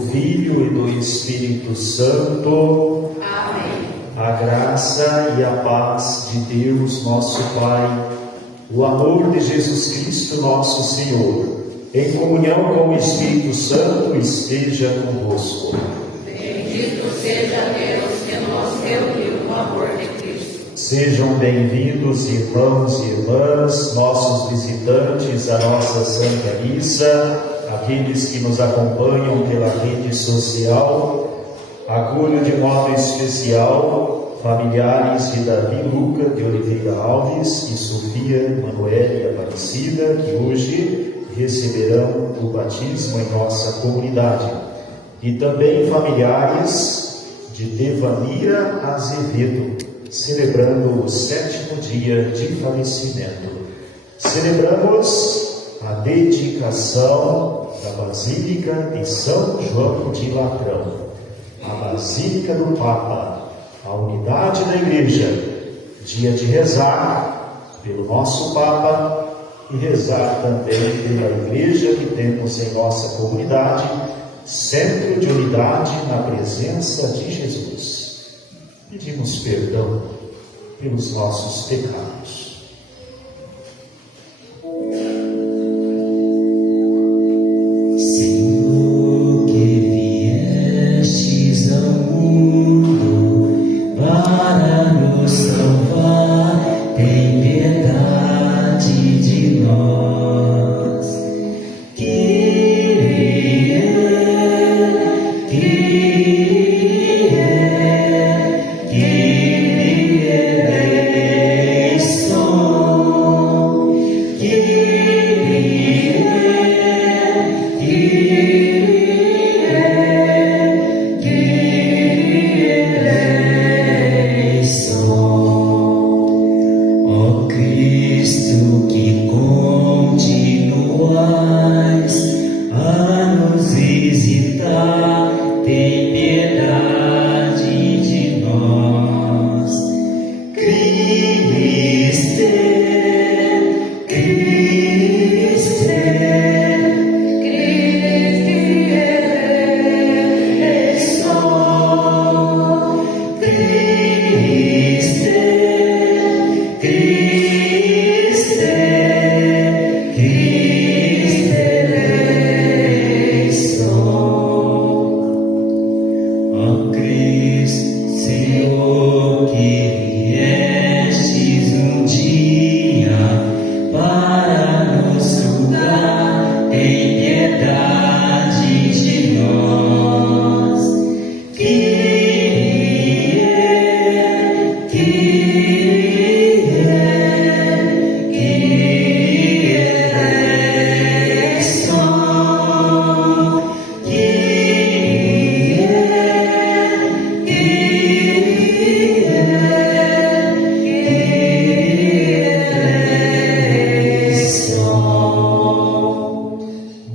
Filho e do Espírito Santo. Amém. A graça e a paz de Deus, nosso Pai, o amor de Jesus Cristo, nosso Senhor, em comunhão com o Espírito Santo, esteja convosco. Bendito seja Deus que nos reuniu no amor de Cristo. Sejam bem-vindos, irmãos e irmãs, nossos visitantes à nossa Santa Missa, aqueles que nos acompanham pela rede social. Acolho de modo especial familiares de Davi Luca de Oliveira Alves e Sofia Manoel Aparecida, que hoje receberão o batismo em nossa comunidade. E também familiares de Devanira Azevedo, celebrando o 7º dia de falecimento. Celebramos a dedicação da Basílica de São João de Latrão, a Basílica do Papa, a unidade da Igreja. Dia de rezar pelo nosso Papa e rezar também pela Igreja que temos em nossa comunidade, centro de unidade na presença de Jesus. Pedimos perdão pelos nossos pecados.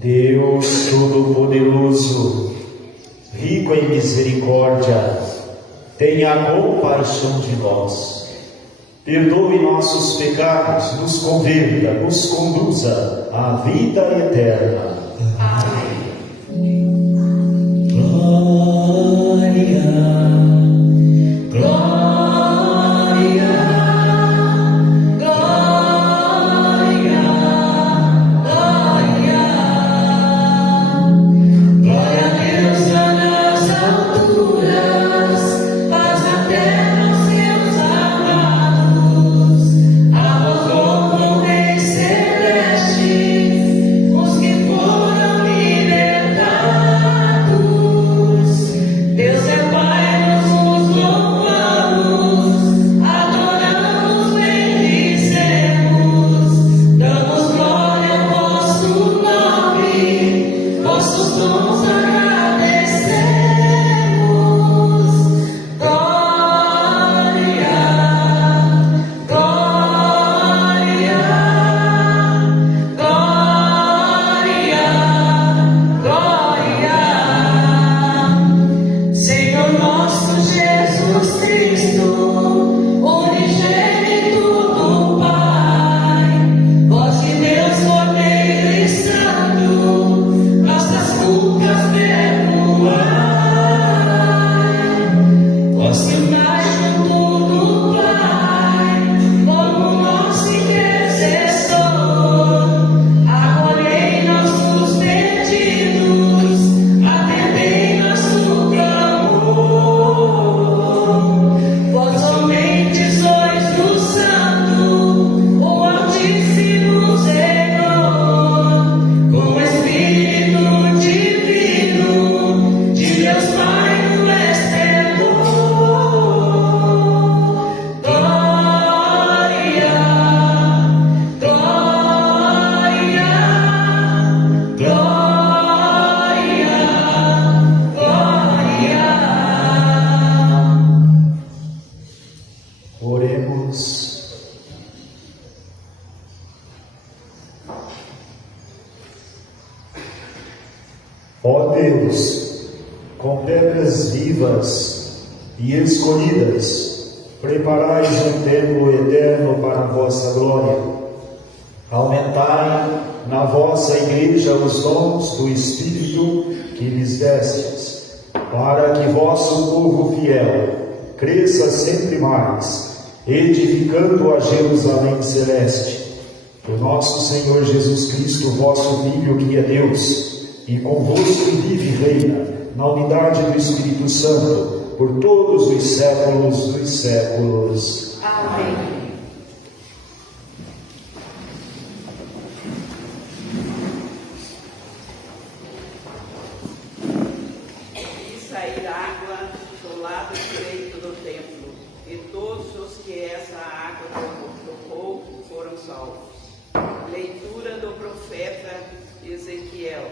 Deus Todo-Poderoso, rico em misericórdia, tenha compaixão de nós. Perdoe nossos pecados, nos converta, nos conduza à vida eterna. Amém. Os que foram Ó Deus, com pedras vivas e escolhidas, preparais um templo eterno para a vossa glória. Aumentai na vossa igreja os dons do Espírito que lhes destes, para que vosso povo fiel cresça sempre mais, edificando a Jerusalém celeste. O nosso Senhor Jesus Cristo, vosso Filho, que é Deus, e convosco vive e reina, na unidade do Espírito Santo, por todos os séculos dos séculos. Amém. E sair água do lado direito do templo, e todos os que essa água tocou foram salvos. Leitura do profeta Ezequiel.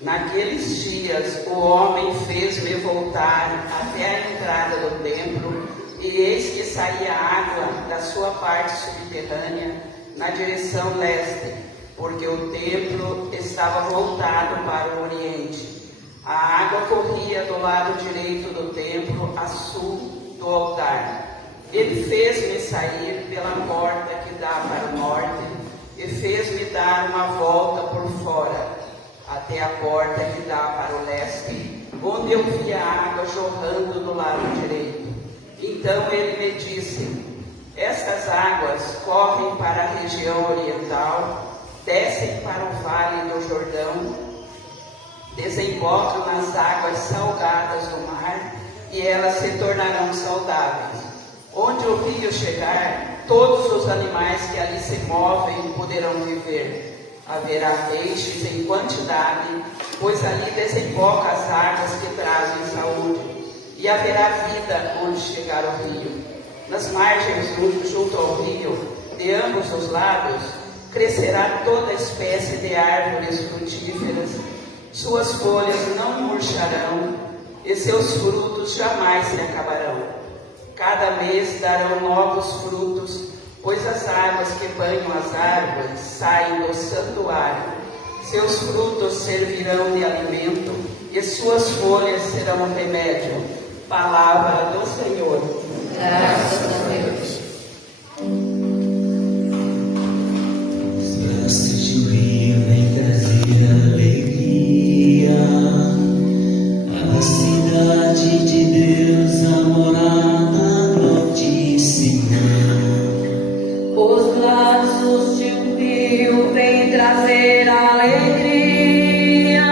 Naqueles dias o homem fez-me voltar até a entrada do templo, e eis que saía água da sua parte subterrânea na direção leste, porque o templo estava voltado para o oriente. A água corria do lado direito do templo, a sul do altar. Ele fez-me sair pela porta que dá para o norte, e fez-me dar uma volta por fora, até a porta que dá para o leste, onde eu vi a água jorrando do lado direito. Então ele me disse: estas águas correm para a região oriental, descem para o vale do Jordão, desembocam nas águas salgadas do mar, e elas se tornarão saudáveis. Onde o rio chegar, todos os animais que ali se movem poderão viver. Haverá peixes em quantidade, pois ali desemboca as águas que trazem saúde, e haverá vida onde chegar o rio. Nas margens junto ao rio, de ambos os lados, crescerá toda espécie de árvores frutíferas. Suas folhas não murcharão, e seus frutos jamais se acabarão. Cada mês darão novos frutos, pois as águas que banham as árvores saem do santuário. Seus frutos servirão de alimento, e suas folhas serão remédio. Palavra do Senhor. Graças a Deus. Os braços de um rio vem trazer alegria, a cidade de Deus, a morada notíssima. Os braços de um rio vêm trazer alegria,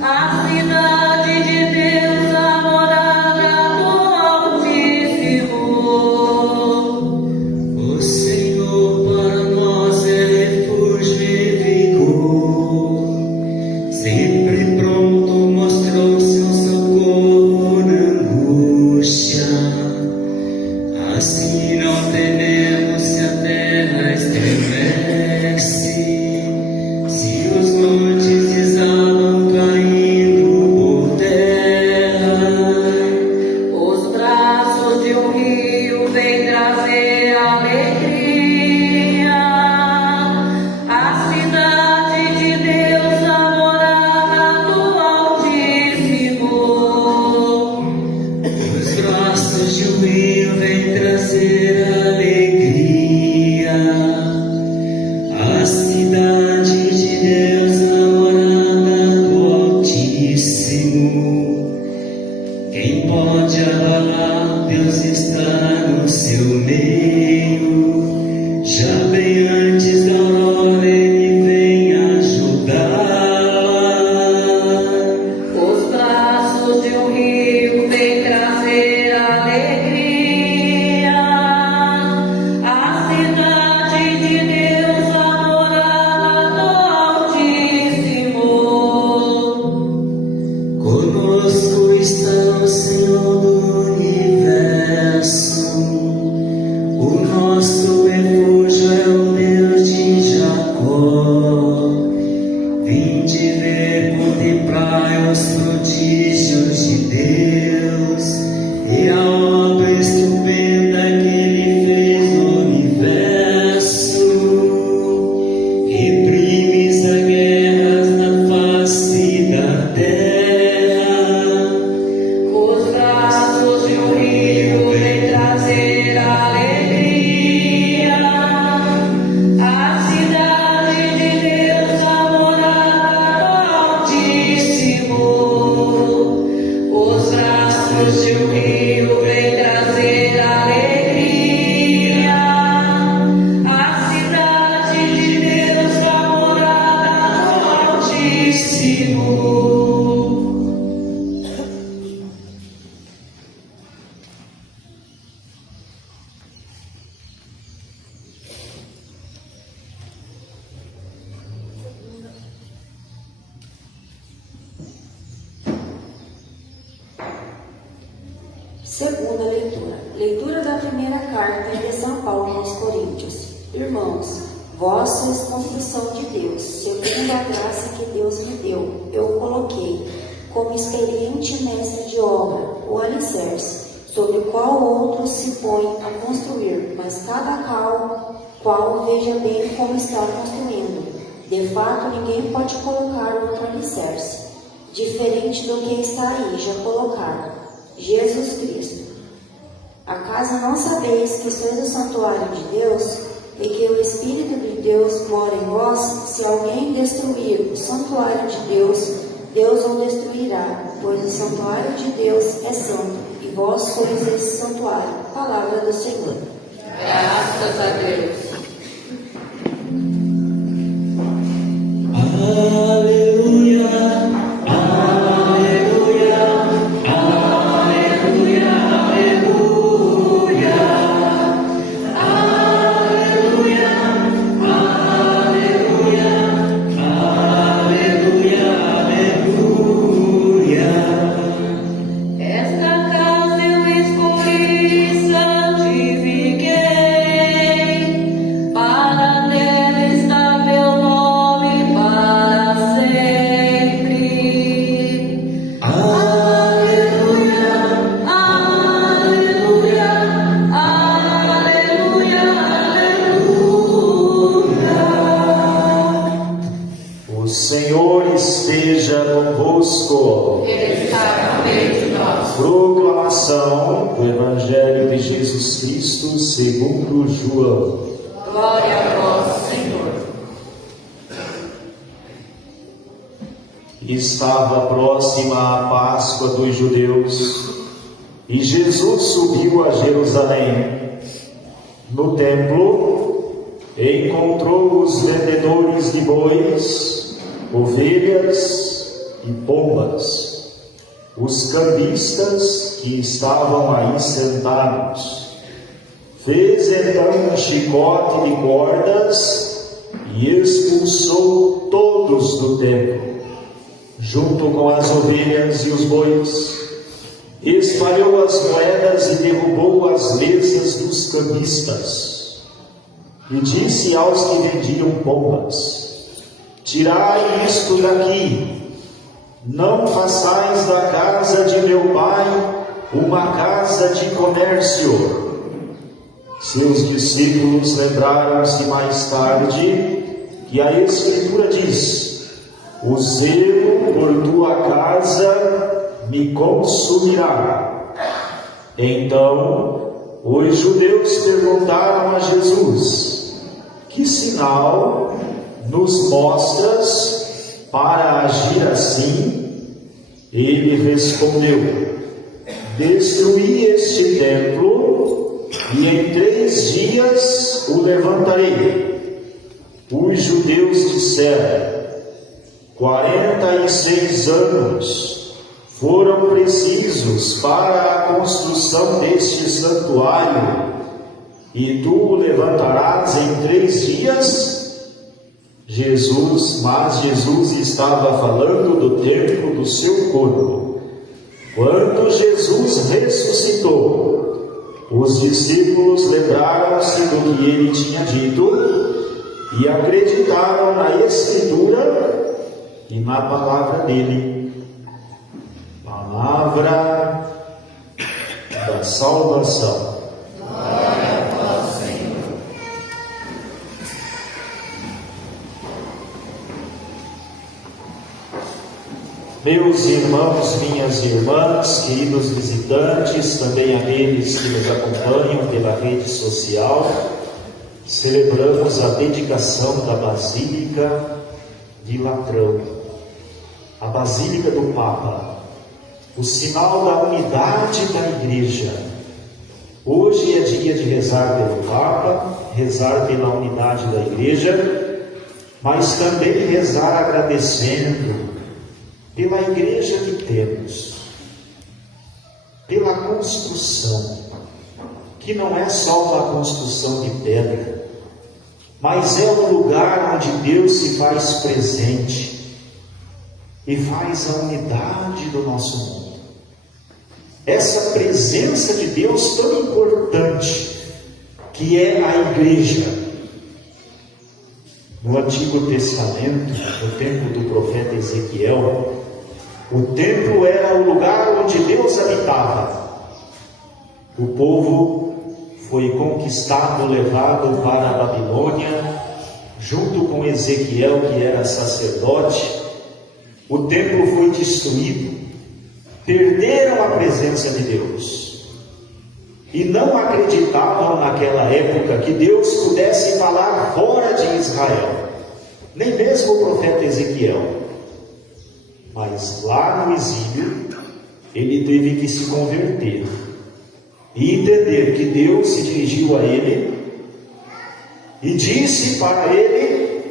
a cidade de Deus, a morada do Altíssimo. vinde ver, contemplar os prodígios de Deus e a obra estupenda que Ele fez no universo. Reprimes as guerras na face da terra. Os braços de um rio vem trazer alegria. A cidade de Deus, a morada do Altíssimo. Os braços de um rio vem trazer alegria. A cidade de Deus, a morada do Altíssimo. Segunda leitura. Leitura da primeira carta de São Paulo aos Coríntios. Irmãos, vós sois construção de Deus, segundo a graça que Deus me deu. Eu o coloquei como experiente mestre de obra, o alicerce, sobre o qual outros se põem a construir, mas cada qual veja bem como está construindo. De fato, ninguém pode colocar outro alicerce, diferente do que está aí, já colocado, Jesus Cristo. Acaso não sabeis que sois o santuário de Deus e que o Espírito de Deus mora em vós? Se alguém destruir o santuário de Deus, Deus o destruirá, pois o santuário de Deus é santo, e vós sois esse santuário. Palavra do Senhor. Graças a Deus. Aleluia, aleluia, aleluia, aleluia, aleluia, aleluia, aleluia, aleluia. Esta casa eu escolhi e santifiquei, para nela está meu nome para sempre. Aleluia, Aleluia, aleluia, aleluia. O Senhor esteja convosco. Ele está no meio de nós. Proclamação do Evangelho de Jesus Cristo segundo João. Glória a vós, Senhor. Estava próxima a Páscoa dos judeus e Jesus subiu a Jerusalém. No templo, encontrou os vendedores de bois, ovelhas e pombas, os cambistas que estavam aí sentados. Fez então um chicote de cordas e expulsou todos do templo, junto com as ovelhas e os bois. Espalhou as moedas e derrubou as mesas dos cambistas. E disse aos que vendiam pombas: tirai isto daqui, não façais da casa de meu pai uma casa de comércio. Seus discípulos lembraram-se mais tarde que a Escritura diz: o zelo por tua casa me consumirá. Então os judeus perguntaram a Jesus: que sinal nos mostras para agir assim? Ele respondeu: destruí este templo e em 3 dias o levantarei. Os judeus disseram: 46 anos foram precisos para a construção deste santuário, e tu o levantarás em 3 dias? Mas Jesus estava falando do templo do seu corpo. Quando Jesus ressuscitou, os discípulos lembraram-se do que ele tinha dito e acreditaram na Escritura e na palavra dele, palavra da salvação. Glória a vós, Senhor. Meus irmãos, minhas irmãs, queridos visitantes, também aqueles que nos acompanham pela rede social, celebramos a dedicação da Basílica de Latrão, a Basílica do Papa, o sinal da unidade da Igreja. Hoje é dia de rezar pelo Papa, rezar pela unidade da Igreja, mas também rezar agradecendo pela Igreja que temos, pela construção, que não é só uma construção de pedra, mas é um lugar onde Deus se faz presente e faz a unidade do nosso mundo. Essa presença de Deus tão importante, que é a Igreja. No Antigo Testamento, no tempo do profeta Ezequiel, o templo era o lugar onde Deus habitava. O povo foi conquistado, levado para a Babilônia, junto com Ezequiel, que era sacerdote. O templo foi destruído, perderam a presença de Deus e não acreditavam naquela época que Deus pudesse falar fora de Israel, nem mesmo o profeta Ezequiel. Mas lá no exílio, ele teve que se converter e entender que Deus se dirigiu a ele e disse para ele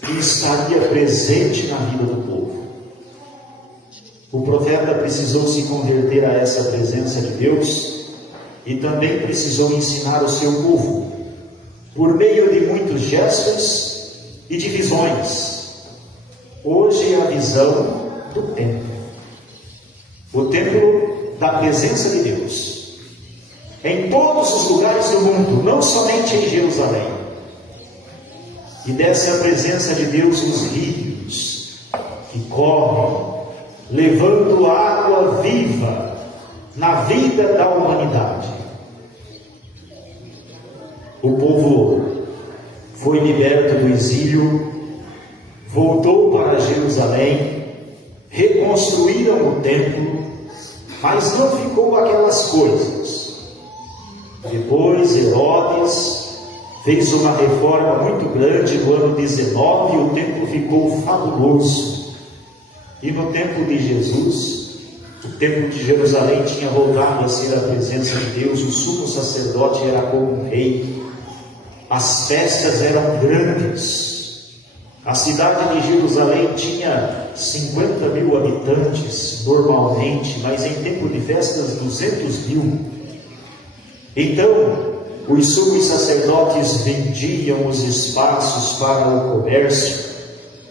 que estaria presente na vida do povo. O profeta precisou se converter a essa presença de Deus e também precisou ensinar o seu povo por meio de muitos gestos e de visões. Hoje é a visão do templo, o templo da presença de Deus, em todos os lugares do mundo, não somente em Jerusalém. E dessa presença de Deus os rios que correm, levando água viva na vida da humanidade. O povo foi liberto do exílio, voltou para Jerusalém, reconstruíram o templo, mas não ficou aquelas coisas. Depois Herodes fez uma reforma muito grande no ano 19 e o templo ficou fabuloso. E no tempo de Jesus, o templo de Jerusalém tinha voltado a ser a presença de Deus, o sumo sacerdote era como um rei, as festas eram grandes. A cidade de Jerusalém tinha 50 mil habitantes normalmente, mas em tempo de festas 200 mil. Então, os sumos sacerdotes vendiam os espaços para o comércio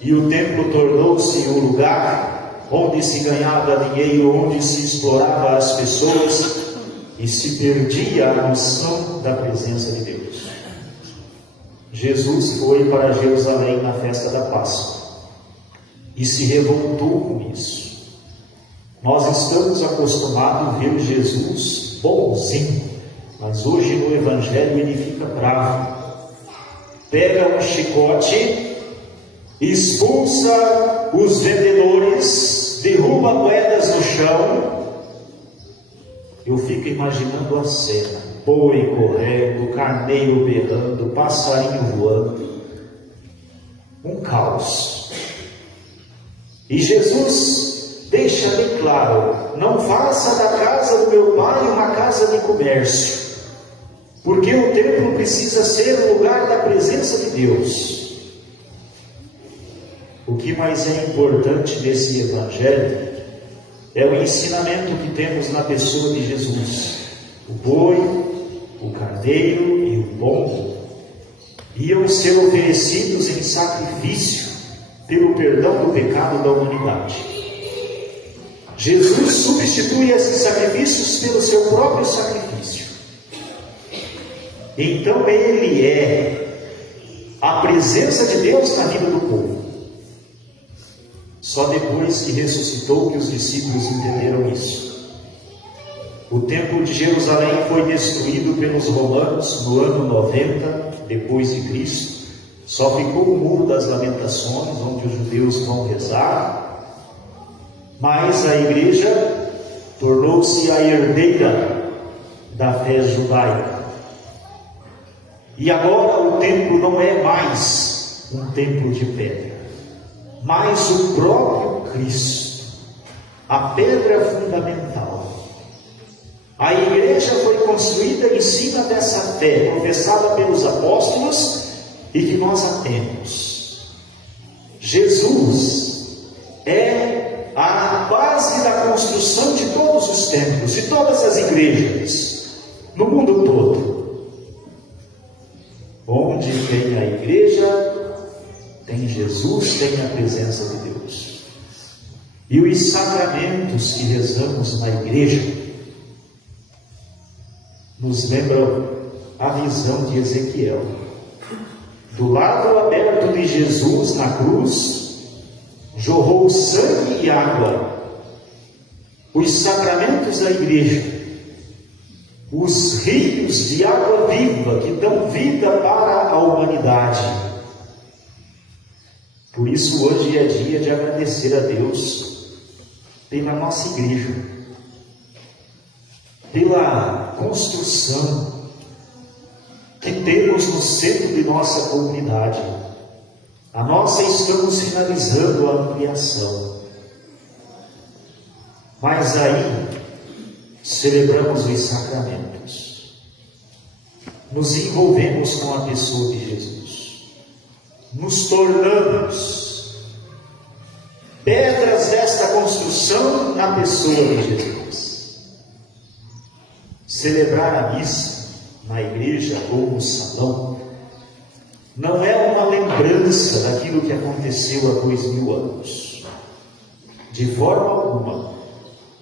e o templo tornou-se um lugar onde se ganhava dinheiro, onde se explorava as pessoas e se perdia a noção da presença de Deus. Jesus foi para Jerusalém na festa da Páscoa e se revoltou com isso. Nós estamos acostumados a ver Jesus bonzinho, mas hoje no Evangelho ele fica bravo. Pega um chicote, expulsa os vendedores, derruba moedas no chão. Eu fico imaginando a cena. Boi correndo, carneiro berrando, passarinho voando, um caos. E Jesus deixa bem claro: não faça da casa do meu pai uma casa de comércio, porque o templo precisa ser o lugar da presença de Deus. O que mais é importante nesse Evangelho é o ensinamento que temos na pessoa de Jesus. O boi, o carneiro e o pombo iam ser oferecidos em sacrifício pelo perdão do pecado da humanidade. Jesus substitui esses sacrifícios pelo seu próprio sacrifício. Então ele é a presença de Deus na vida do povo. Só depois que ressuscitou que os discípulos entenderam isso. O templo de Jerusalém foi destruído pelos romanos no ano 90 depois de Cristo. Só ficou o Muro das Lamentações, onde os judeus vão rezar. Mas a igreja tornou-se a herdeira da fé judaica. E agora o templo não é mais um templo de pedra, mas o próprio Cristo, a pedra fundamental. A igreja foi construída em cima dessa fé, professada pelos apóstolos e que nós a temos. Jesus é a base da construção de todos os templos, de todas as igrejas, no mundo todo. Onde tem a igreja, tem Jesus, tem a presença de Deus. E os sacramentos que rezamos na igreja nos lembram a visão de Ezequiel. Do lado aberto de Jesus na cruz, jorrou sangue e água. Os sacramentos da igreja, os rios de água viva que dão vida para a humanidade. Por isso hoje é dia de agradecer a Deus pela nossa igreja, pela construção que temos no centro de nossa comunidade. A nossa estamos finalizando a ampliação. Mas aí celebramos os sacramentos. Nos envolvemos com a pessoa de Jesus. Nos tornamos pedras desta construção na pessoa de Jesus. Celebrar a missa na igreja ou no salão não é uma lembrança daquilo que aconteceu há 2000 anos. De forma alguma.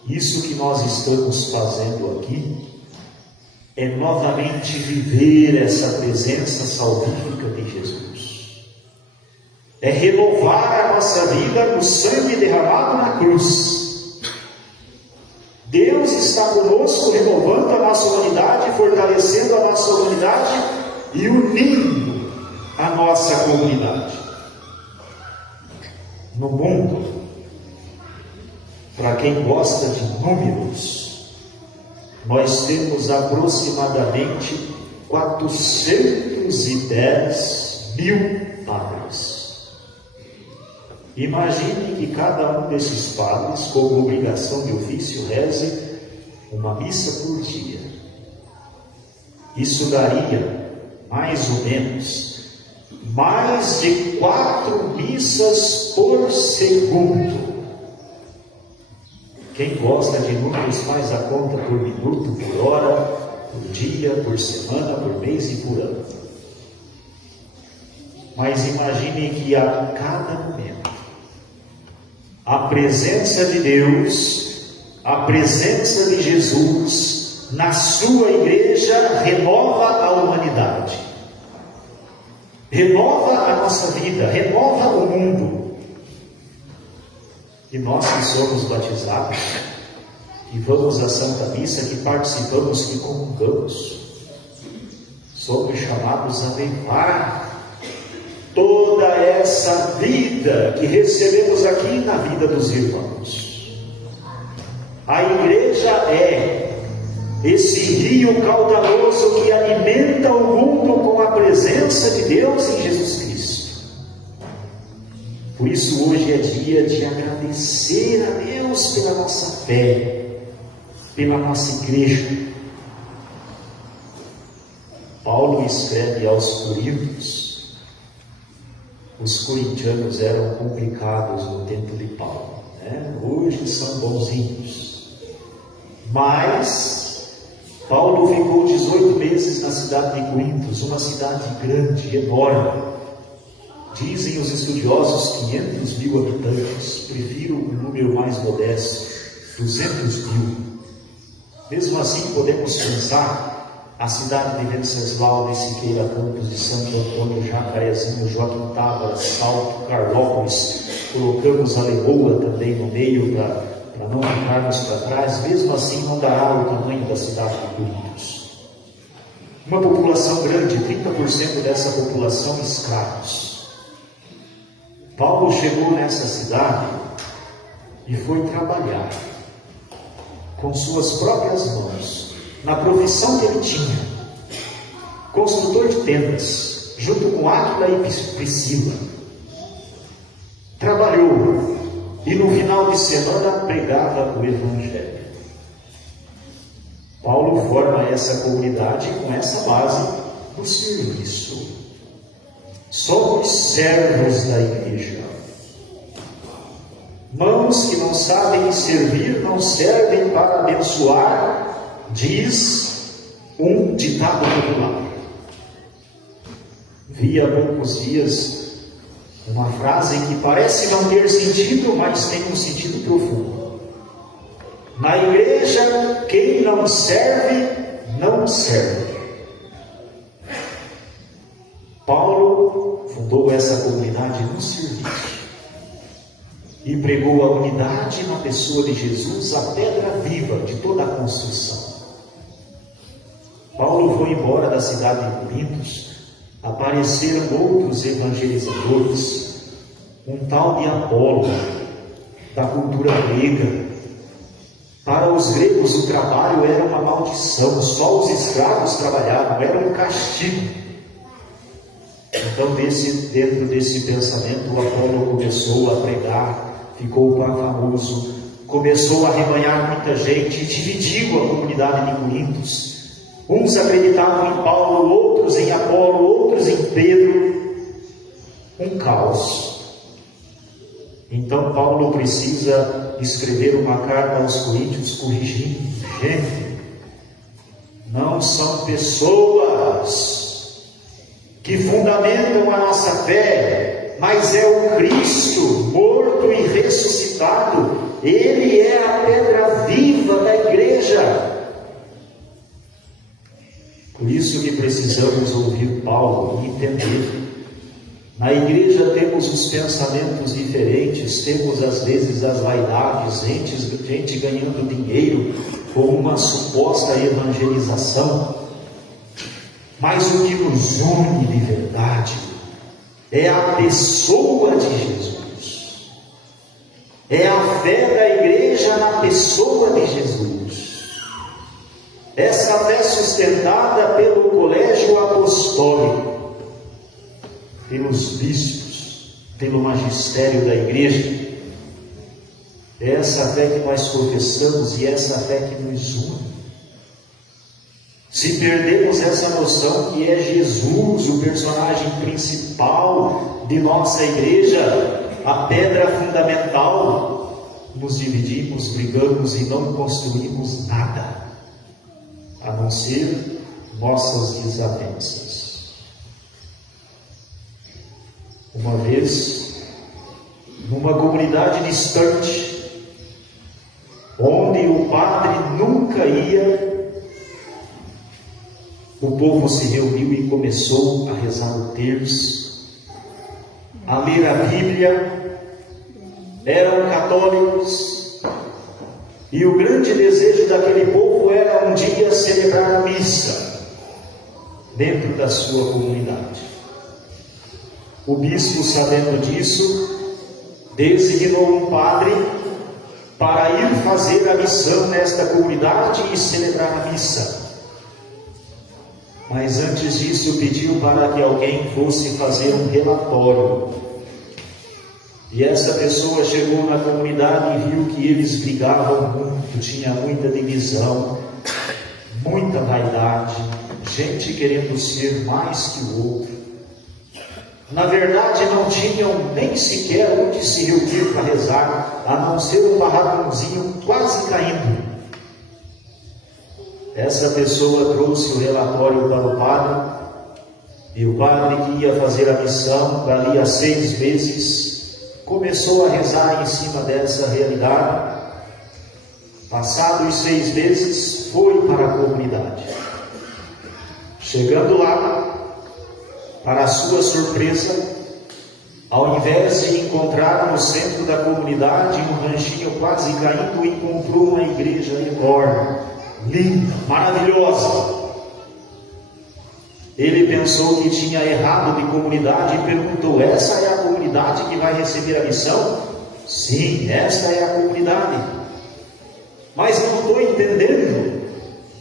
Isso que nós estamos fazendo aqui é novamente viver essa presença salvífica de Jesus. É renovar a nossa vida no sangue derramado na cruz. Deus está conosco, renovando a nossa humanidade, fortalecendo a nossa humanidade e unindo a nossa comunidade. No mundo, para quem gosta de números, nós temos aproximadamente 410 mil padres. Imagine que cada um desses padres, como obrigação de ofício, reze uma missa por dia. Isso daria, mais ou menos, mais de 4 missas por segundo. Quem gosta de números faz a conta por minuto, por hora, por dia, por semana, por mês e por ano. Mas imagine que a cada momento, a presença de Deus, a presença de Jesus na sua igreja renova a humanidade, renova a nossa vida, renova o mundo. E nós que somos batizados, que vamos à Santa Missa, que participamos, que comungamos, somos chamados a levar toda essa vida que recebemos aqui na vida dos irmãos. A igreja é esse rio caudaloso que alimenta o mundo com a presença de Deus em Jesus Cristo. Por isso hoje é dia de agradecer a Deus pela nossa fé, pela nossa igreja. Paulo escreve aos Coríntios. Os corintianos eram complicados no tempo de Paulo, né? Hoje são bonzinhos. Mas Paulo ficou 18 meses na cidade de Corinto, uma cidade grande, enorme. Dizem os estudiosos 500 mil habitantes, prefiro um número mais modesto, 200 mil. Mesmo assim podemos pensar a cidade de Venceslau de Siqueira Campos, de Santo Antônio, Jacarezinho, Joaquim Tavares, Salto, Carlópolis, colocamos a Leoa também no meio para não ficarmos para trás, mesmo assim não dará o tamanho da cidade de Corintos. Uma população grande, 30% dessa população escravos. Paulo chegou nessa cidade e foi trabalhar com suas próprias mãos, na profissão que ele tinha, construtor de tendas, junto com Áquila e Priscila. Trabalhou e no final de semana pregava o Evangelho. Paulo forma essa comunidade com essa base do serviço. Somos servos da igreja. Mãos que não sabem servir não servem para abençoar, diz um ditado popular. Vi há poucos dias uma frase que parece não ter sentido, mas tem um sentido profundo. Na igreja, quem não serve, não serve. Paulo fundou essa comunidade no serviço e pregou a unidade na pessoa de Jesus, a pedra viva de toda a construção. Paulo foi embora da cidade de Corintos, apareceram outros evangelizadores, um tal de Apolo, da cultura grega. Para os gregos o trabalho era uma maldição, só os escravos trabalhavam, era um castigo. Então, dentro desse pensamento, o Apolo começou a pregar, ficou famoso, começou a arrebanhar muita gente, dividiu a comunidade de Corintos. Uns acreditavam em Paulo, outros em Apolo, outros em Pedro. Um caos. Então Paulo precisa escrever uma carta aos coríntios corrigindo. Gente, não são pessoas que fundamentam a nossa fé, mas é o Cristo morto e ressuscitado. Ele é a pedra viva da igreja. Por isso que precisamos ouvir Paulo e entender. Na igreja temos os pensamentos diferentes, temos às vezes as vaidades, gente ganhando dinheiro com uma suposta evangelização. Mas o que nos une de verdade é a pessoa de Jesus. É a fé da igreja na pessoa de Jesus. Essa fé sustentada pelo colégio apostólico, pelos bispos, pelo magistério da igreja. É essa fé que nós professamos e essa fé que nos une. Se perdemos essa noção que é Jesus, o personagem principal de nossa igreja, a pedra fundamental, nos dividimos, brigamos e não construímos nada, a não ser nossas desavenças. Uma vez, numa comunidade distante, onde o padre nunca ia, o povo se reuniu e começou a rezar o terço, a ler a Bíblia. Eram católicos e o grande desejo daquele povo era um dia celebrar a missa dentro da sua comunidade. O bispo, sabendo disso, designou um padre para ir fazer a missão nesta comunidade e celebrar a missa. Mas antes disso pediu para que alguém fosse fazer um relatório. E essa pessoa chegou na comunidade e viu que eles brigavam muito, tinha muita divisão, muita vaidade, gente querendo ser mais que o outro. Na verdade não tinham nem sequer onde se reunir para rezar, a não ser um barracãozinho quase caindo. Essa pessoa trouxe o relatório para o padre, e o padre que ia fazer a missão, dali a 6 meses, começou a rezar em cima dessa realidade. Passados 6 meses, foi para a comunidade. Chegando lá, para sua surpresa, ao invés de encontrar no centro da comunidade um ranchinho quase caindo, encontrou uma igreja enorme, linda, maravilhosa. Ele pensou que tinha errado de comunidade e perguntou: essa é a comunidade que vai receber a missão? Sim, esta é a comunidade. Mas não estou entendendo.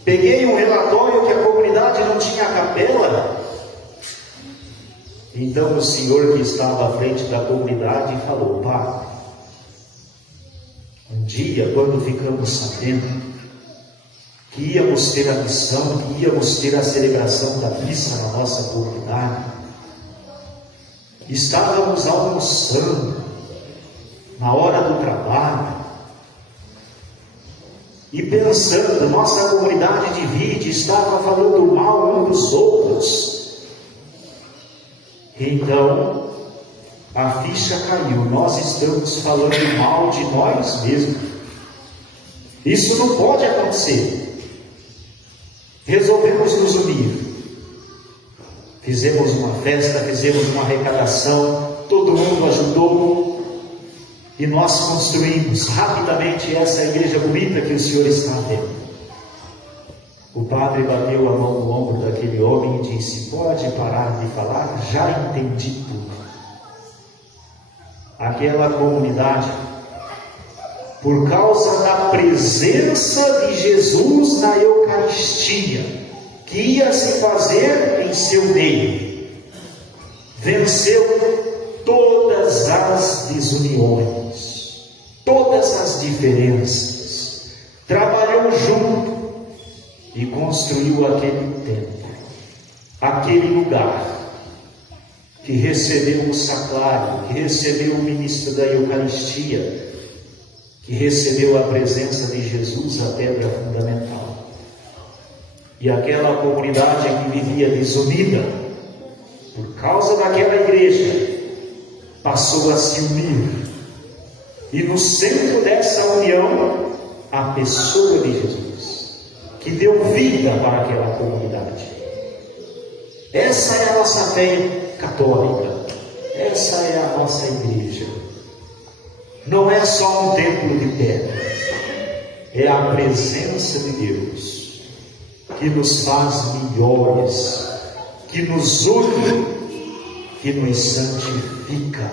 Peguei um relatório que a comunidade não tinha capela. Então o senhor que estava à frente da comunidade falou: Padre, um dia, quando ficamos sabendo que íamos ter a missão, que íamos ter a celebração da missa na nossa comunidade, estávamos almoçando na hora do trabalho e pensando, nossa comunidade divide, estava falando mal um dos outros. Então a ficha caiu, nós estamos falando mal de nós mesmos. Isso não pode acontecer. Resolvemos nos unir. Fizemos uma festa, fizemos uma arrecadação, todo mundo ajudou e nós construímos rapidamente essa igreja bonita que o senhor está vendo. O padre bateu a mão no ombro daquele homem e disse: pode parar de falar, já entendi tudo. Aquela comunidade, por causa da presença de Jesus na Eucaristia, que ia se fazer em seu meio, venceu todas as desuniões, todas as diferenças, trabalhou junto e construiu aquele templo, aquele lugar que recebeu o sacrário, que recebeu o ministro da Eucaristia, que recebeu a presença de Jesus, a pedra fundamental. E aquela comunidade que vivia desunida, por causa daquela igreja, passou a se unir. E no centro dessa união, a pessoa de Jesus, que deu vida para aquela comunidade. Essa é a nossa fé católica, essa é a nossa igreja. Não é só um templo de pedra, é a presença de Deus que nos faz melhores, que nos une, que nos santifica.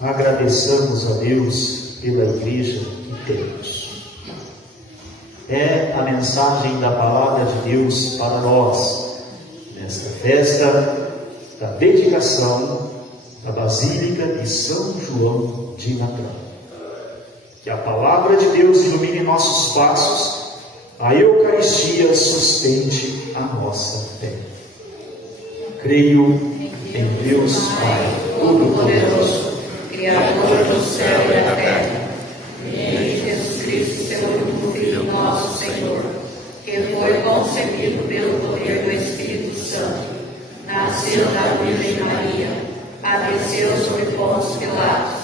Agradeçamos a Deus pela igreja que temos. É a mensagem da palavra de Deus para nós, nesta festa da dedicação da Basílica de São João de Latão. Que a palavra de Deus ilumine nossos passos, a Eucaristia sustente a nossa fé. Creio em Deus Pai Todo-Poderoso, Criador do céu e da terra, e em Jesus Cristo, seu único Filho, nosso Senhor, que foi concebido pelo poder do Espírito Santo, nasceu da Virgem Maria, padeceu sob Pôncio Pilatos,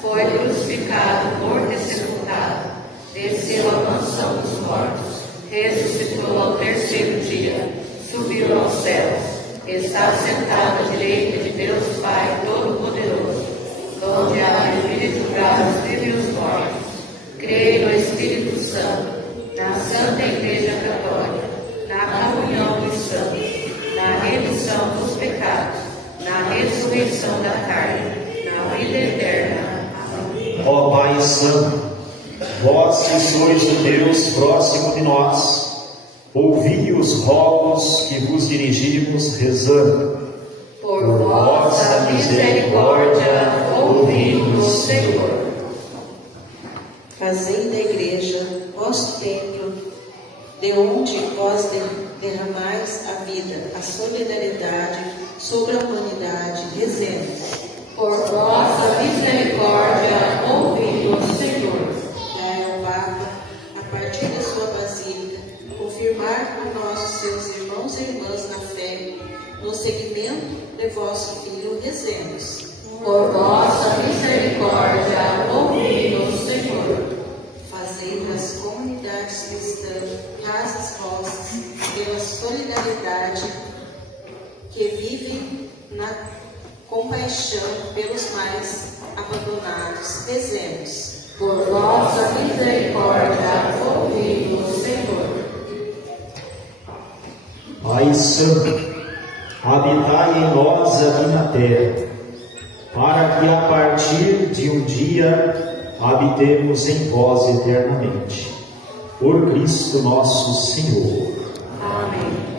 foi crucificado, morto e sepultado, desceu à mansão dos mortos, ressuscitou ao terceiro dia, subiu aos céus, está sentado à direita de Deus Pai Todo-Poderoso, onde há de julgar os vivos e os mortos. Creio no Espírito Santo, na Santa Igreja Católica, na comunhão dos santos, na remissão dos pecados, na ressurreição da carne, na vida eterna. Amém. Ó Pai Santo, vós que sois o Deus próximo de nós, ouvi os rogos que vos dirigimos rezando. Por vossa misericórdia, ouvi-nos, Senhor. Fazei da igreja vosso templo, de onde vós derramais a vida, a solidariedade sobre a humanidade, rezemos. Por vossa misericórdia, ouvi-nos, Senhor. Dai ao Papa, a partir da sua basílica, confirmar a nós, seus irmãos e irmãs na fé, no seguimento de vosso Filho, rezemos. Por vossa misericórdia, ouvi-nos, Senhor. Fazei das comunidades cristãs casas vossas, pela solidariedade paixão pelos mais abandonados. Rezemos. Por vossa misericórdia, ouvi-nos, Senhor. Pai Santo, habitai em nós aqui na terra, para que a partir de um dia habitemos em vós eternamente. Por Cristo nosso Senhor. Amém.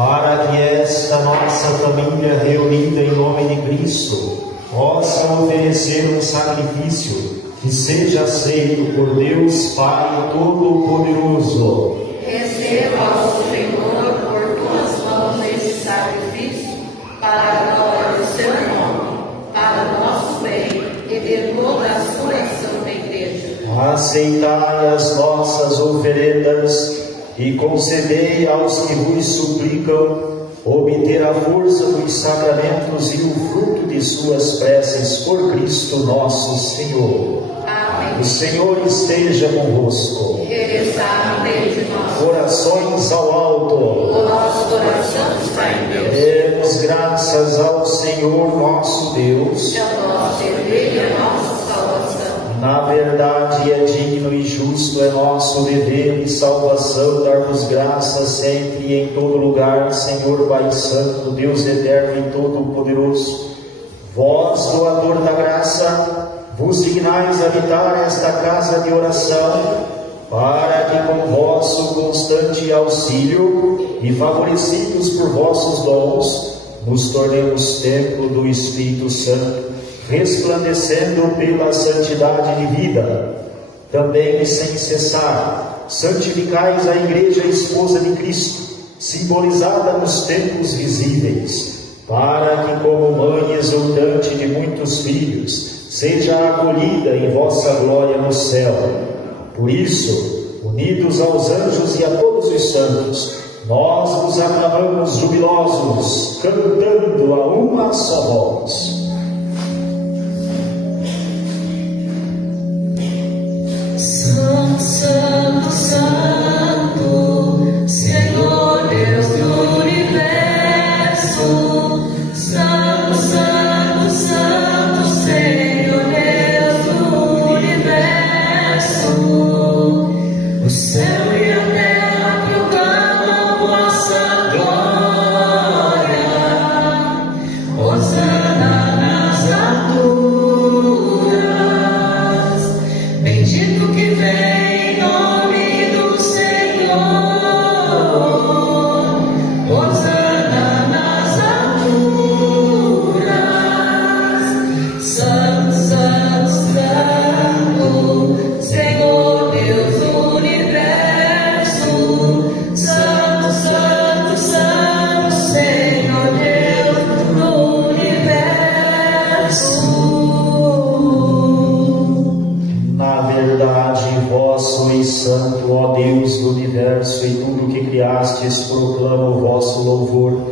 para que esta nossa família reunida em nome de Cristo possa oferecer um sacrifício que seja aceito por Deus Pai Todo-Poderoso. Receba, ó Senhor, por tuas mãos esse sacrifício, para a glória do seu nome, para o nosso bem e de toda a sua santa igreja. Aceitai as nossas oferendas e concedei aos que vos suplicam obter a força dos sacramentos e o fruto de suas preces por Cristo nosso Senhor. Amém. O Senhor esteja convosco. Ele está no meio de nós. Corações ao alto. O nosso coração está em Deus. Demos graças ao Senhor nosso Deus. É o nosso dever e a nossa salvação. Na verdade é digno e justo, é nosso dever e salvação dar-vos graças sempre e em todo lugar, Senhor Pai Santo, Deus eterno e todo-poderoso. Vós, doador da graça, vos dignais habitar esta casa de oração, para que com vosso constante auxílio e favorecidos por vossos dons, nos tornemos templo do Espírito Santo, resplandecendo pela santidade de vida. Também sem cessar, santificais a Igreja esposa de Cristo, simbolizada nos templos visíveis, para que como mãe exultante de muitos filhos, seja acolhida em vossa glória no céu. Por isso, unidos aos anjos e a todos os santos, nós vos aclamamos jubilosos, cantando a uma só voz. Santo, Santo, Senhor Deus do universo. Santo, Santo, Santo, Senhor Deus do universo. O céu e a terra proclamam vossa glória. Hosana universo e tudo que criastes proclama o vosso louvor,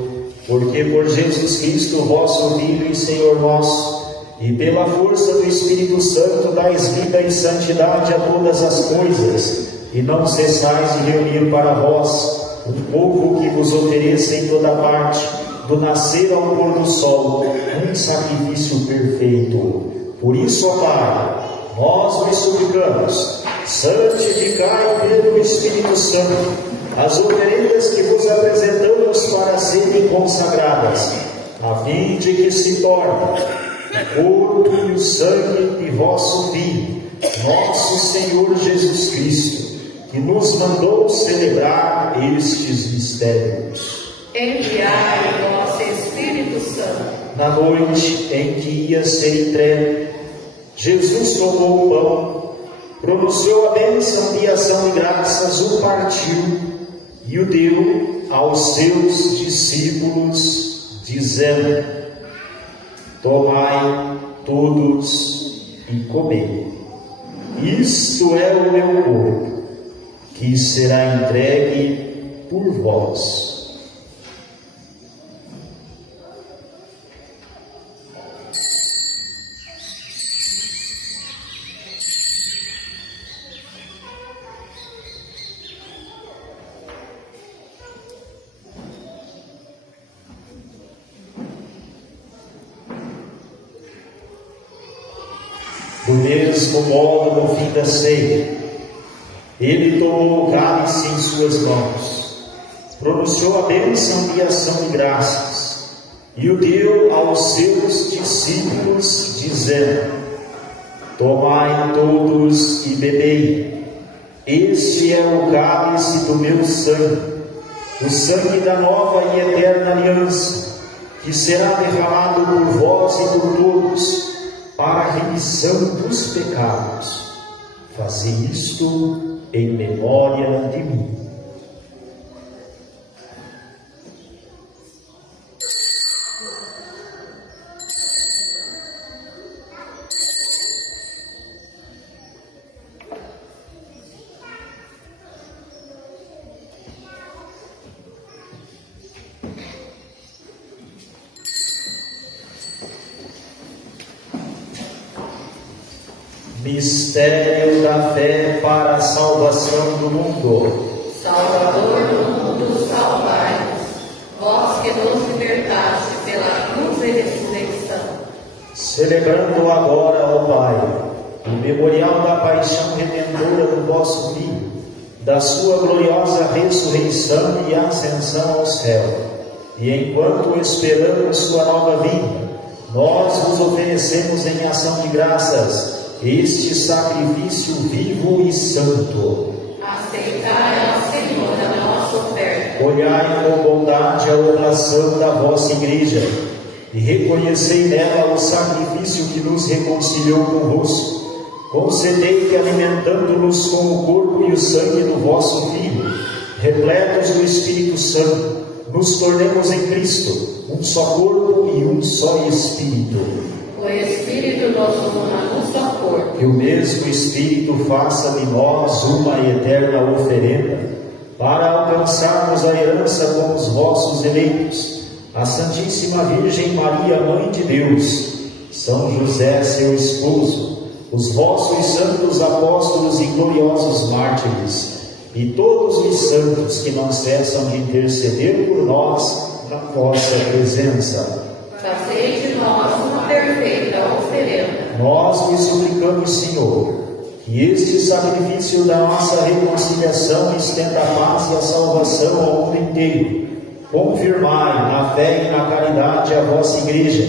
porque por Jesus Cristo, vosso Filho e Senhor nosso, e pela força do Espírito Santo dais vida e santidade a todas as coisas, e não cessais de reunir para vós um povo que vos ofereça em toda parte, do nascer ao pôr do sol, um sacrifício perfeito. Por isso, ó Pai, nós vos suplicamos, santificai pelo Espírito Santo as oferendas que vos apresentamos para serem consagradas, a fim de que se torne o corpo e o sangue de vosso Filho, nosso Senhor Jesus Cristo, que nos mandou celebrar estes mistérios. Enviai o vosso Espírito Santo. Na noite em que ia ser entregue, Jesus tomou o pão, pronunciou a bênção de ação de graças, o partiu e o deu aos seus discípulos, dizendo: tomai todos e comei. Isto é o meu corpo, que será entregue por vós. Do mesmo modo, no fim da ceia, ele tomou o cálice em suas mãos, pronunciou a bênção de ação de graças e o deu aos seus discípulos, dizendo: tomai todos e bebei, este é o cálice do meu sangue, o sangue da nova e eterna aliança, que será derramado por vós e por todos, para a remissão dos pecados. Fazei isto em memória de mim. Mistério da fé para a salvação do mundo. Salvador do mundo, salvai-nos, vós que nos libertaste pela cruz e ressurreição. Celebrando agora, ó Pai, o memorial da paixão redentora do vosso Filho, da sua gloriosa ressurreição e ascensão ao céu, e enquanto esperamos sua nova vinda, nós vos oferecemos em ação de graças este sacrifício vivo e santo. Aceitai, ó Senhor, a nossa oferta. Olhai com bondade a oração da vossa Igreja e reconhecei nela o sacrifício que nos reconciliou convosco. Concedei que, alimentando-nos com o corpo e o sangue do vosso Filho, repletos do Espírito Santo, nos tornemos em Cristo um só corpo e um só Espírito. O Espírito nos una num só corpo. Que o mesmo Espírito faça de nós uma eterna oferenda, para alcançarmos a herança com os vossos eleitos, a Santíssima Virgem Maria, Mãe de Deus, São José, seu esposo, os vossos santos apóstolos e gloriosos mártires, e todos os santos que não cessam de interceder por nós na vossa presença. Fazei de nós uma perfeita oferenda. Nós vos suplicamos, Senhor, que este sacrifício da nossa reconciliação estenda a paz e a salvação ao mundo inteiro. Confirmai na fé e na caridade a vossa Igreja,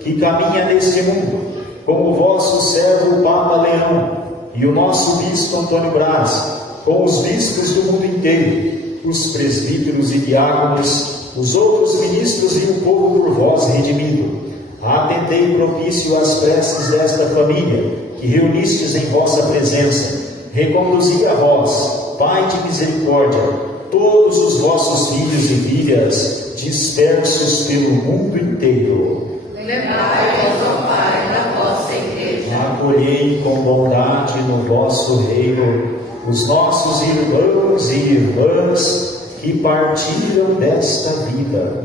que caminha neste mundo, com o vosso servo Papa Leão e o nosso Bispo Antônio Braz, com os bispos do mundo inteiro, os presbíteros e diáconos, os outros ministros e o povo por vós redimido. Atendei propício às preces desta família, que reunistes em vossa presença. Reconduzi a vós, Pai de misericórdia, todos os vossos filhos e filhas, dispersos pelo mundo inteiro. Levai-os, ó Pai, da vossa Igreja. Na acolhei com bondade no vosso reino os nossos irmãos e irmãs que partilham desta vida.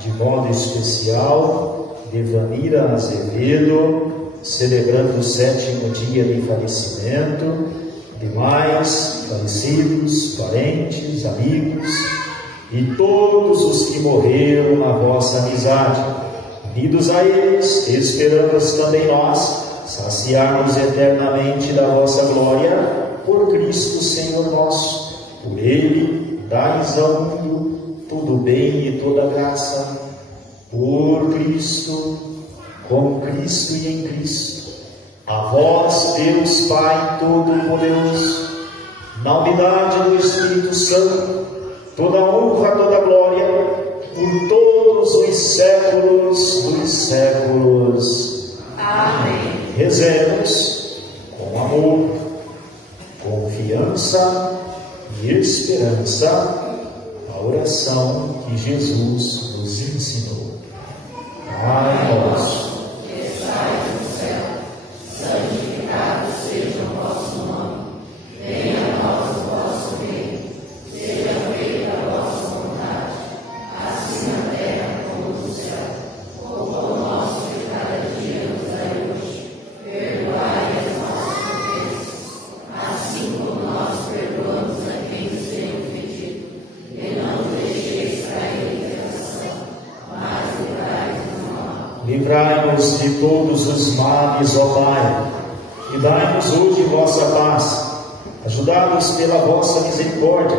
De modo especial, Devanira Azevedo, celebrando o 7º dia de falecimento, demais falecidos, parentes, amigos e todos os que morreram na vossa amizade. Unidos a eles, esperamos também nós saciarmos eternamente da vossa glória por Cristo Senhor nosso. Por Ele dais ao mundo todo bem e toda graça. Por Cristo, com Cristo e em Cristo, a vós, Deus Pai Todo-Poderoso, na unidade do Espírito Santo, toda honra, toda glória, por todos os séculos dos séculos. Amém. Rezemos com amor, confiança e esperança a oração que Jesus nos ensinou. Pai nosso, que estais no céu, santificado seja o vosso nome. Venha a nós o vosso reino. Seja feita a vossa vontade, assim na terra como no céu. O pão nosso de cada dia nos dai hoje. Perdoai as nossas ofensas, assim como nós perdoamos a quem nos tem ofendido. E não nos deixeis cair em tentação, mas livrai-nos do mal. livrai-nos de todos os males, ó Pai, e dai-nos hoje vossa paz. Ajudados pela vossa misericórdia,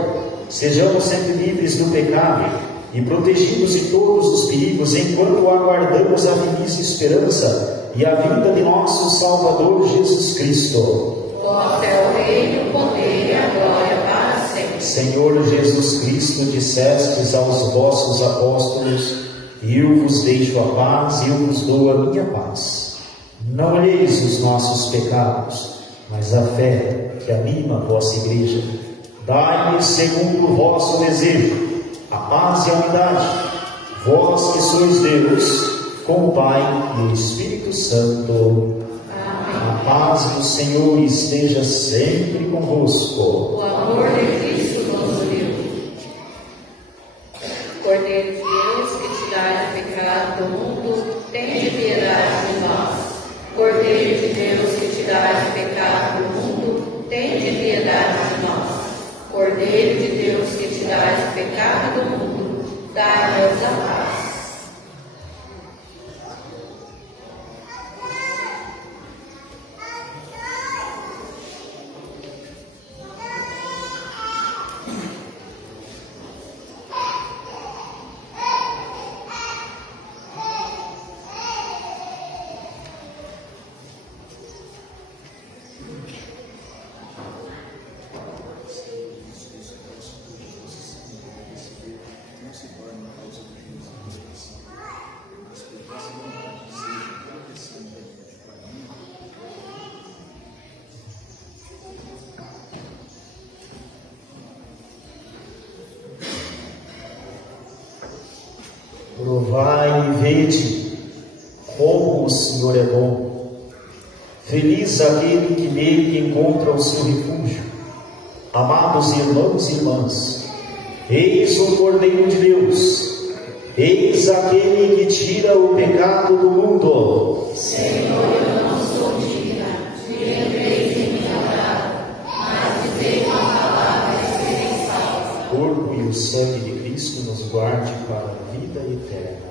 sejamos sempre livres do pecado e protegidos de todos os perigos, enquanto aguardamos a feliz esperança e a vinda de nosso Salvador Jesus Cristo. Vosso é o reino, o poder e a glória para sempre. Senhor Jesus Cristo, dissestes aos vossos apóstolos: eu vos deixo a paz, eu vos dou a minha paz. Não olheis os nossos pecados, mas a fé que anima a vossa igreja. Dai-lhes, segundo o vosso desejo, a paz e a unidade, vós que sois Deus, com o Pai e o Espírito Santo. Amém. A paz do Senhor esteja sempre convosco. O amor de Cristo nos uniu. Cordeiro de Deus, que tirais o pecado do mundo, tende piedade de nós. Cordeiro de Deus, que tirais o pecado do mundo, tende piedade de nós. Cordeiro de Deus, que tirais o pecado do mundo, dai-nos a paz. Provai e vede como o Senhor é bom. Feliz aquele que nele encontra o seu refúgio. Amados irmãos e irmãs, eis o Cordeiro de Deus, eis aquele que tira o pecado do mundo. Senhor, eu não sou digna de entreis em minha morada, mas dizei uma palavra e serei salva. O corpo e o sangue de Cristo nos guarde para a vida eterna.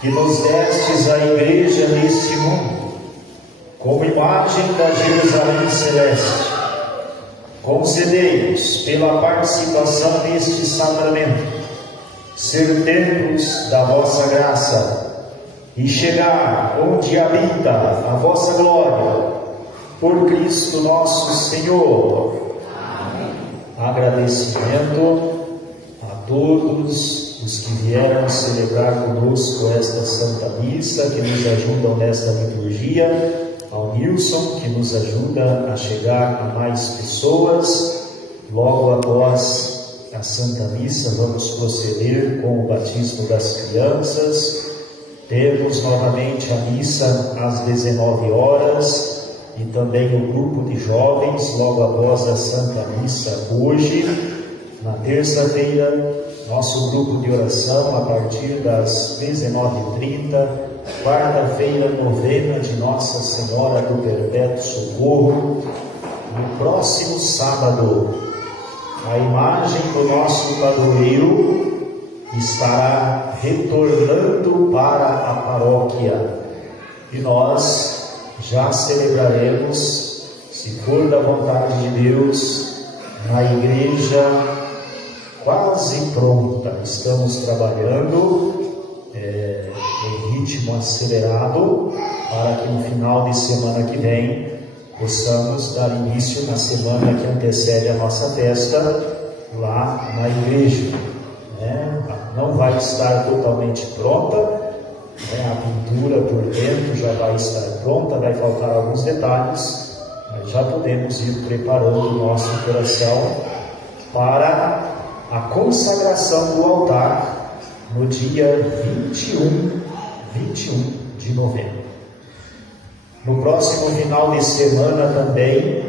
que nos destes a igreja neste mundo, como imagem da Jerusalém celeste, concedei-nos, pela participação neste sacramento, ser templos da vossa graça e chegar onde habita a vossa glória, por Cristo nosso Senhor. Amém. Agradecimento a todos os que vieram celebrar conosco esta Santa Missa, que nos ajudam nesta liturgia, ao Nilson, que nos ajuda a chegar a mais pessoas. Logo após a Santa Missa, vamos proceder com o batismo das crianças. Temos novamente a missa às 19 horas e também o grupo de jovens logo após a Santa Missa hoje. Na terça-feira, nosso grupo de oração a partir das 19h30. Quarta-feira, novena de Nossa Senhora do Perpétuo Socorro. No próximo sábado, a imagem do nosso padroeiro estará retornando para a paróquia e nós já celebraremos, se for da vontade de Deus, na igreja quase pronta. Estamos trabalhando em ritmo acelerado para que no final de semana que vem possamos dar início na semana que antecede a nossa festa lá na igreja. Não vai estar totalmente pronta, a pintura por dentro já vai estar pronta, vai faltar alguns detalhes, mas já podemos ir preparando o nosso coração para a consagração do altar no dia 21 de novembro. No próximo final de semana também,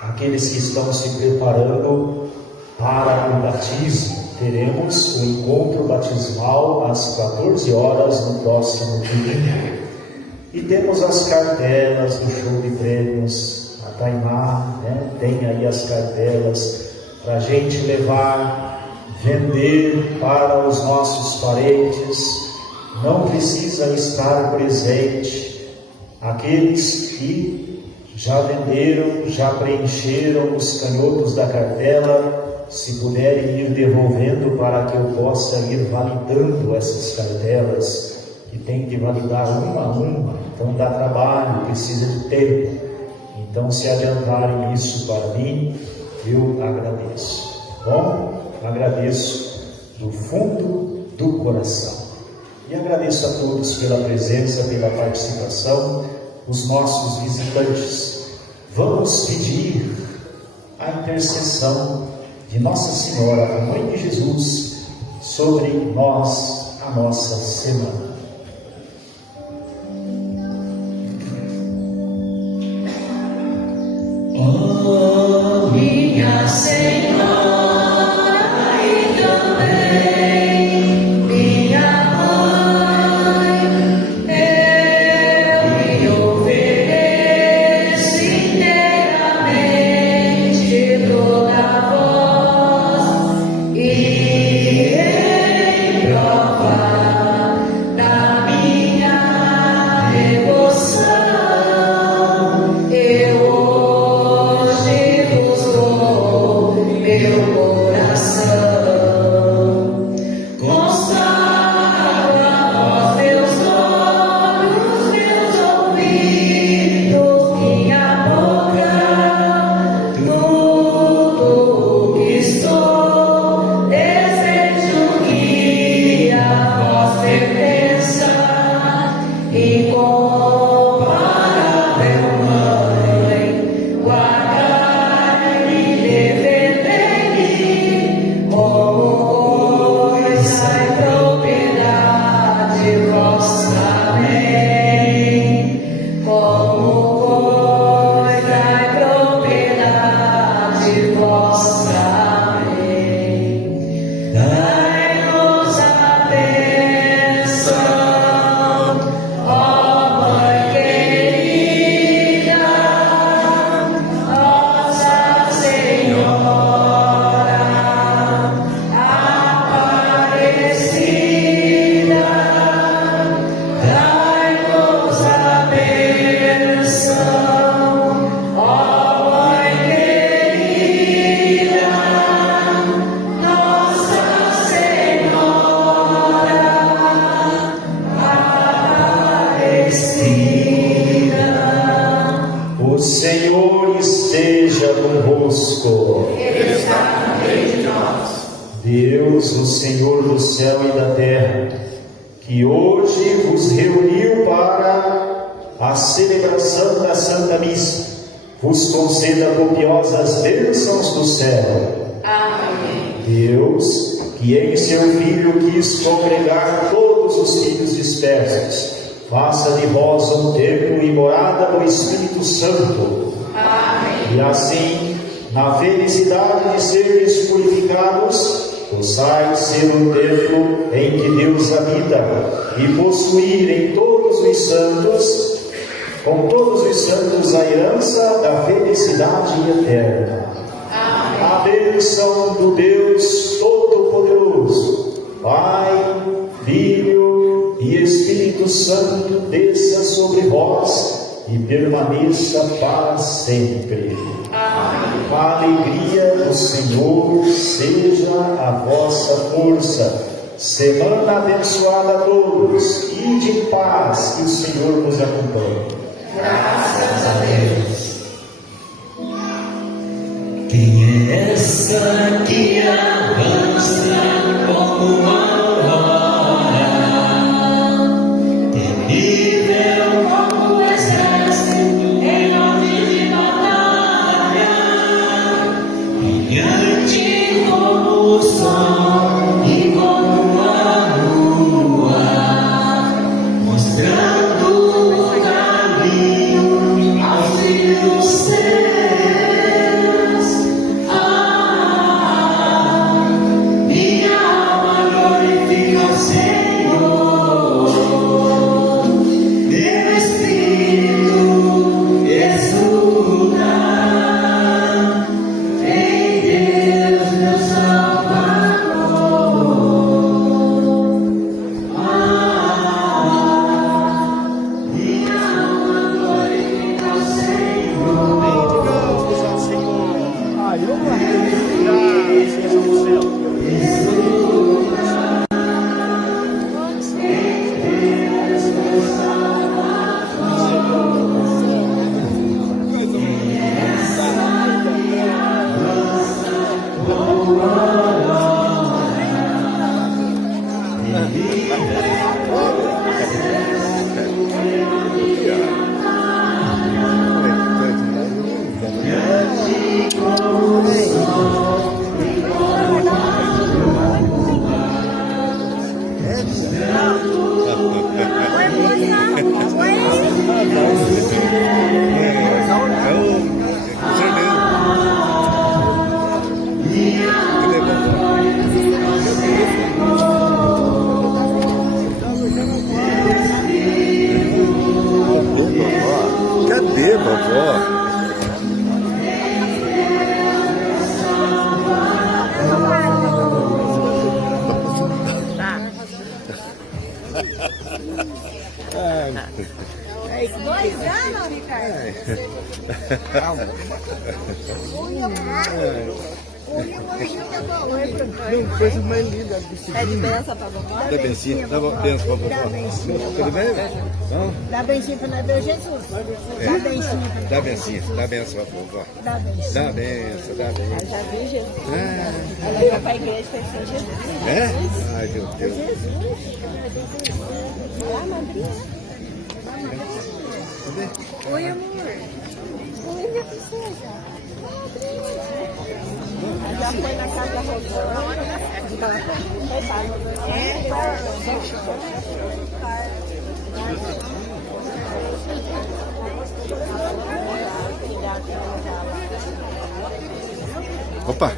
aqueles que estão se preparando para o batismo, teremos o encontro batismal às 14 horas no próximo domingo. E temos as cartelas do show de prêmios. A Tainá tem aí as cartelas para a gente levar, vender para os nossos parentes. Não precisa estar presente. Aqueles que já venderam, já preencheram os canhotos da cartela, se puderem ir devolvendo para que eu possa ir validando essas cartelas, que tem que validar uma a uma, então dá trabalho, precisa de tempo. Então, se adiantarem isso para mim, eu agradeço. Bom, agradeço do fundo do coração. E agradeço a todos pela presença, pela participação, os nossos visitantes. Vamos pedir a intercessão de Nossa Senhora, a Mãe de Jesus, sobre nós, a nossa semana. Oh, minha Senhora. Dai-nos a bênção Deus, o Senhor do céu e da terra, que hoje vos reuniu para a celebração da Santa Missa, vos conceda copiosas bênçãos do céu. Amém. Deus, que em seu Filho quis congregar todos os filhos dispersos, faça de vós um templo e morada do Espírito Santo. Amém. E assim, na felicidade de seres purificados, possais ser o templo em que Deus habita e possuir em todos os santos, com todos os santos, a herança da felicidade eterna. Amém. A bênção do Deus Todo-Poderoso, Pai, Filho e Espírito Santo, desça sobre vós e permaneça para sempre. Amém. A alegria do Senhor seja a vossa força. Semana abençoada a todos e de paz, que o Senhor vos acompanhe. Graças a Deus. Quem é essa que avança como uma aurora, terrível como o exército em ordem de batalha, brilhante como o sol e como a lua, mostrando o caminho aos filhos seus. Cadê, vovó? Não, coisa mais linda. É de benção pra vovó? Dá bencinha, dá benção pra vovó. Dá bencinha. Tudo bem? Não? Dá bencinha pra nós ver Jesus. Dá bencinha pra nós. Dá bencinha, dá benção pra vovó. Dá bencinha. Dá benção, dá benção. Eu já vi Jesus. Ela foi pra igreja e foi Jesus. É? Ai, meu Deus. Jesus. Olá, madrinha. Oi, amor. Oi, minha princesa. Já foi na casa da Rosana. Opa!